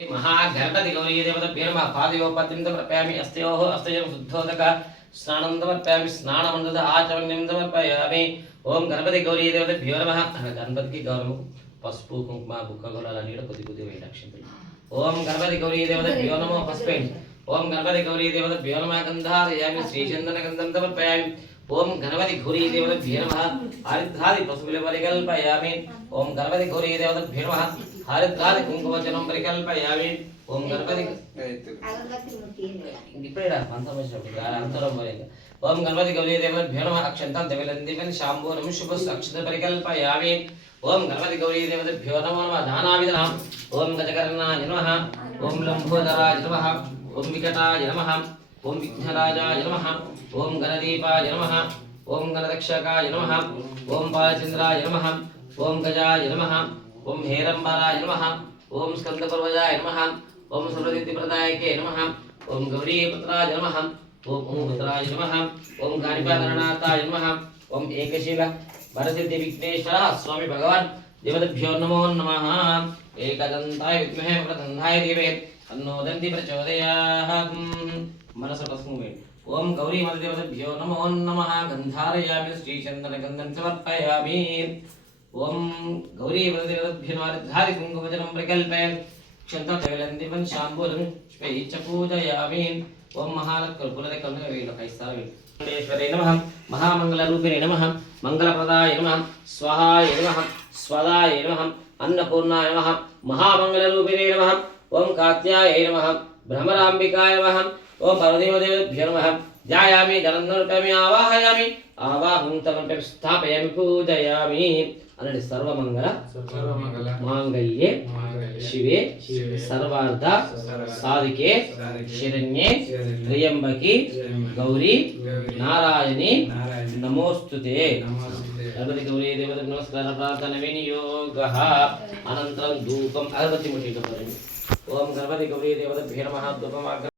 महागणपति गौरी देवताभ्यो नमः पादयोपद्यं समर्पयामि अस्त्योः अस्तयं शुद्धोदक स्नानं समर्पयामि स्नानमण्डल आचमन्यं समर्पयामि ओम गणपति गौरी देवताभ्यो नमः गणपति की गौरव पసుపు కుంకుమ బుక్కగొల నీడ కొద్ది కొద్ది వేయక్షంతులు ఓం గణపతి గౌరీ దేవతాభ్యో నమః పసుపేండి ఓం గణపతి గౌరీ దేవతాభ్యో నమః గంధారయామి శ్రీచందన గంధం సమర్పయామి ओम गणपति गौरी देवताभ्यो नमः हरिद्रादि पशुबले परिकल्पयामि ओम गणपति गौरी देवताभ्यो नमः हरिद्रादि कुंकुमचनं परिकल्पयामि ओम गणपति इप्रेडा पंचमश्रम अंतरम वरेगा ओम गणपति गौरी देवताभ्यो नमः अक्षंतं देवलंदिवन शांभूरं शुभ अक्षत परिकल्पयामि ओम गणपति गौरी देवताभ्यो नमः दानाविदनाम ओम गजकर्णाय नमः ओम लंबोदराय नमः ओम विकटाय नमः ओम विघ्नराजाय नमः ओम गणदीपाय नमः ओम गणदक्षकाय नमः ओम बालचंद्राय नमः ओम गजाय नमः ओम हेरंबराय नमः ओम स्कंदपर्वजाय नमः ओम सर्वसिद्धिप्रदायके नमः ओम गौरीपुत्राय नमः ओम ओमपुत्राय नमः ओम कानिपाकरणार्थाय नमः ओम एकशील वरसिद्धि विघ्नेश्वर स्वामी भगवान देवताभ्यो नमो नमः एकदन्ताय विद्महे वक्रतुण्डाय धीमहि तन्नो दन्ति प्रचोदयात् मनस प्रस्मुवे ओम गौरी मदेवताभ्यो नमो नमः गंधारयामि श्रीचंदन गंधं समर्पयामि ओम गौरी मदेवताभ्यो नमः धारि कुंकुमजलं प्रकल्पयामि क्षन्ततैलन्दिवं शाम्बूलं स्पैश्च पूजयामि ओम महालक्ष्मी कैस्तारवेश्वरे नमः महामंगलरूपिणे नमः मंगलप्रदाय नमः स्वाहाय नमः स्वदाय नमः अन्नपूर्णाय नमः महामंगलरूपिणे नमः ओम कात्याय नमः भ्रमराम्बिकाय नमः ओम पार्वतीदेवताभ्यो नमः ध्यायामि गणनर्पयामि आवाहयामि आवाहं तमर्पयामि स्थापयामि पूजयामि अनडि सर्वमंगल मांगल्ये शिवे सर्वार्थ साधिके शरण्ये त्र्यंबके गौरी नारायणी नमोस्तुते गणपति गौरी देवता नमस्कार प्रार्थना विनियोगः अनन्तरं धूपम् अगरबत्ती मुठितं ओम गणपति गौरी देवताभ्यो नमः धूपम्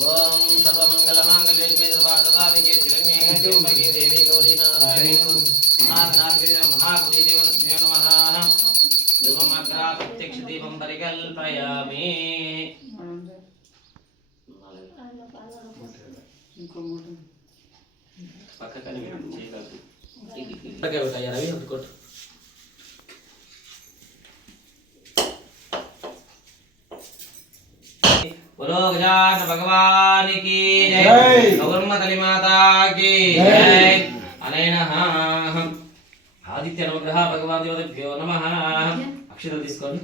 ओम सर्वमंगलमांगल्ये शिवे सर्वार्थसाधिके शरण्ये त्र्यंबके देवी गौरी नारायणी महागौरी देवताभ्यो नमः धूपमग्रा प्रत्यक्ष दीपं परिकल्पयामि पक्कने చేయగలదు ఓకే బేటా రవి కొట్టు बोलो गजानन भगवान की जय गौरम्मा माता की जय अनेन आदित्य नवग्रह भगवान देवताभ्यो नमः अक्षतలు తీసుకోండి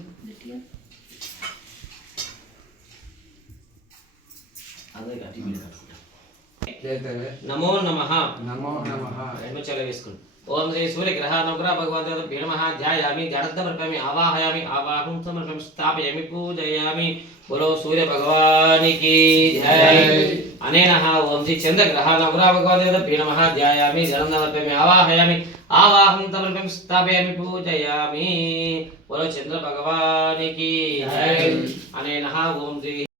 అందరికి అట్టి మీద కట్టుకుంటాం నమో నమః నమో నమః రెండు చల వేసుకోండి ओम श्री सूर्य ग्रह नवग्रह भगवान देवताभ्यो नमः ध्यायामि ध्यानमर्पयामि आवाहयामि आवाहं समर्पयामि स्थापयामि पूजयामि बोलो सूर्य भगवान की जय अनेन ओम श्री चंद्र ग्रह नवग्रह भगवान देवताभ्यो नमः ध्यायामि ध्यानमर्पयामि आवाहयामि आवाहं समर्पयामि स्थापयामि पूजयामि बोलो चंद्र भगवान की जय अनेन ओम श्री